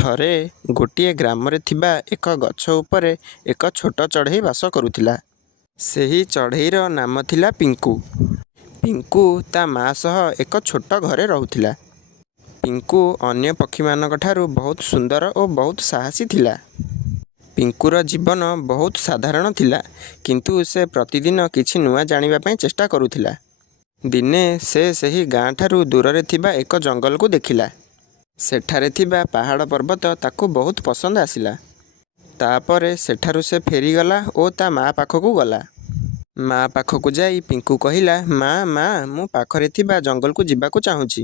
ଥରେ ଗୋଟିଏ ଗ୍ରାମରେ ଥିବା ଏକ ଗଛ ଉପରେ ଏକ ଛୋଟ ଚଢ଼େଇ ବାସ କରୁଥିଲା। ସେହି ଚଢ଼େଇର ନାମ ଥିଲା ପିଙ୍କୁ। ପିଙ୍କୁ ତା ମା' ସହ ଏକ ଛୋଟ ଘରେ ରହୁଥିଲା। ପିଙ୍କୁ ଅନ୍ୟ ପକ୍ଷୀମାନଙ୍କ ଠାରୁ ବହୁତ ସୁନ୍ଦର ଓ ବହୁତ ସାହସୀ ଥିଲା। ପିଙ୍କୁର ଜୀବନ ବହୁତ ସାଧାରଣ ଥିଲା, କିନ୍ତୁ ସେ ପ୍ରତିଦିନ କିଛି ନୂଆ ଜାଣିବା ପାଇଁ ଚେଷ୍ଟା କରୁଥିଲା। ଦିନେ ସେ ସେହି ଗାଁଠାରୁ ଦୂରରେ ଥିବା ଏକ ଜଙ୍ଗଲକୁ ଦେଖିଲା। ସେଠାରେ ଥିବା ପାହାଡ଼ ପର୍ବତ ତାକୁ ବହୁତ ପସନ୍ଦ ଆସିଲା। ତାପରେ ସେଠାରୁ ସେ ଫେରିଗଲା ଓ ତା ମା' ପାଖକୁ ଗଲା। ମା' ପାଖକୁ ଯାଇ ପିଙ୍କୁ କହିଲା, ମା, ମୁଁ ପାଖରେ ଥିବା ଜଙ୍ଗଲକୁ ଯିବାକୁ ଚାହୁଁଛି।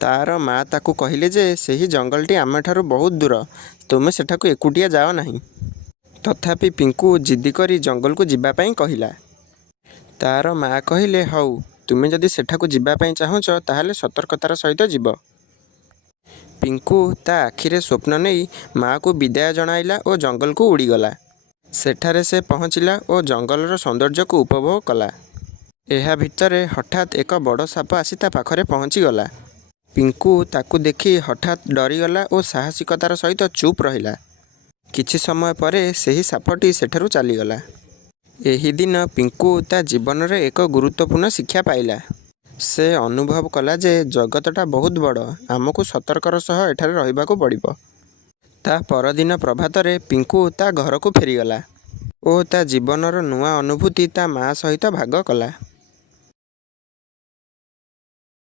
ତାର ମା' ତାକୁ କହିଲେ ଯେ ସେହି ଜଙ୍ଗଲଟି ଆମଠାରୁ ବହୁତ ଦୂର, ତୁମେ ସେଠାକୁ ଏକୁଟିଆ ଯାଅ ନାହିଁ। ତଥାପି ପିଙ୍କୁ ଜିଦି କରି ଜଙ୍ଗଲକୁ ଯିବା ପାଇଁ କହିଲା। ତାର ମା' କହିଲେ, ହଉ, ତୁମେ ଯଦି ସେଠାକୁ ଯିବା ପାଇଁ ଚାହୁଁଛ ତାହେଲେ ସତର୍କତାର ସହିତ ଯିବ। ପିଙ୍କୁ ତା ଆଖିରେ ସ୍ୱପ୍ନ ନେଇ ମା'କୁ ବିଦାୟ ଜଣାଇଲା ଓ ଜଙ୍ଗଲକୁ ଉଡ଼ିଗଲା। ସେଠାରେ ସେ ପହଞ୍ଚିଲା ଓ ଜଙ୍ଗଲର ସୌନ୍ଦର୍ଯ୍ୟକୁ ଉପଭୋଗ କଲା। ଏହା ଭିତରେ ହଠାତ୍ ଏକ ବଡ଼ ସାପ ଆସି ତା ପାଖରେ ପହଞ୍ଚିଗଲା। ପିଙ୍କୁ ତାକୁ ଦେଖି ହଠାତ୍ ଡରିଗଲା ଓ ସାହସିକତାର ସହିତ ଚୁପ୍ ରହିଲା। କିଛି ସମୟ ପରେ ସେହି ସାପଟି ସେଠାରୁ ଚାଲିଗଲା। ଏହି ଦିନ ପିଙ୍କୁ ତା ଜୀବନରେ ଏକ ଗୁରୁତ୍ୱପୂର୍ଣ୍ଣ ଶିକ୍ଷା ପାଇଲା। ସେ ଅନୁଭବ କଲା ଯେ ଜଗତଟା ବହୁତ ବଡ଼, ଆମକୁ ସତର୍କର ସହ ଏଠାରେ ରହିବାକୁ ପଡ଼ିବ। ତା ପରଦିନ ପ୍ରଭାତରେ ପିଙ୍କୁ ତା ଘରକୁ ଫେରିଗଲା ଓ ତା ଜୀବନର ନୂଆ ଅନୁଭୂତି ତା ମା' ସହିତ ଭାଗ କଲା।